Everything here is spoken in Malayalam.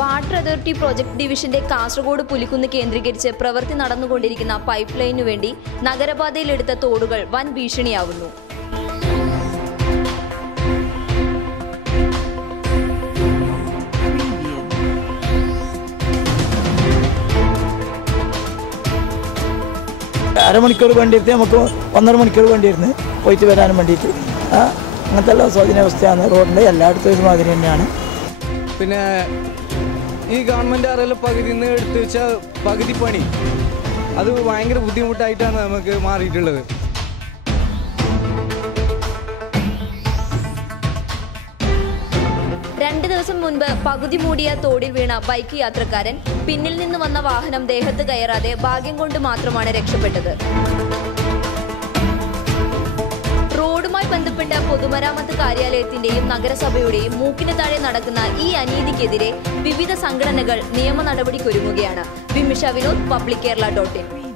വാട്ടർ അതോറിറ്റി പ്രോജക്ട് ഡിവിഷന്റെ കാസർഗോഡ് പുലിക്കുന്ന് കേന്ദ്രീകരിച്ച് പ്രവൃത്തി നടന്നുകൊണ്ടിരിക്കുന്ന പൈപ്പ് ലൈനു വേണ്ടി നഗരപാതയിലെടുത്ത തോടുകൾ വൻ ഭീഷണിയാവുന്നു. അരമണിക്കൂർ വേണ്ടിയിട്ട് നമുക്ക് 1.5 മണിക്കൂർ വേണ്ടിയിരുന്നു പോയിട്ട് വരാനും വേണ്ടിയിട്ട്. അങ്ങനത്തെ എല്ലാ ശോചനീയാവസ്ഥയാണ് റോഡിൻ്റെ എല്ലായിടത്തും ഒരു മാതിരി തന്നെയാണ്. പിന്നെ ഈ ഗവൺമെൻറ് അറിയൽ പകുതി നിന്ന് എടുത്ത് വെച്ച പകുതി പണി അത് ഭയങ്കര ബുദ്ധിമുട്ടായിട്ടാണ് നമുക്ക് മാറിയിട്ടുള്ളത്. രണ്ട് ദിവസം മുൻപ് പകുതി മൂടിയ തോടിൽ വീണ ബൈക്ക് യാത്രക്കാരൻ പിന്നിൽ നിന്ന് വന്ന വാഹനം ദേഹത്ത് കയറാതെ ഭാഗ്യം കൊണ്ട് മാത്രമാണ് രക്ഷപ്പെട്ടത്. റോഡുമായി ബന്ധപ്പെട്ട പൊതുമരാമത്ത് കാര്യാലയത്തിന്റെയും നഗരസഭയുടെയും മൂക്കിന് താഴെ നടക്കുന്ന ഈ അനീതിക്കെതിരെ വിവിധ സംഘടനകൾ നിയമ നടപടിക്കൊരുങ്ങുകയാണ്. വിമിഷ വിനോദ്, പബ്ലിക് കേരള.in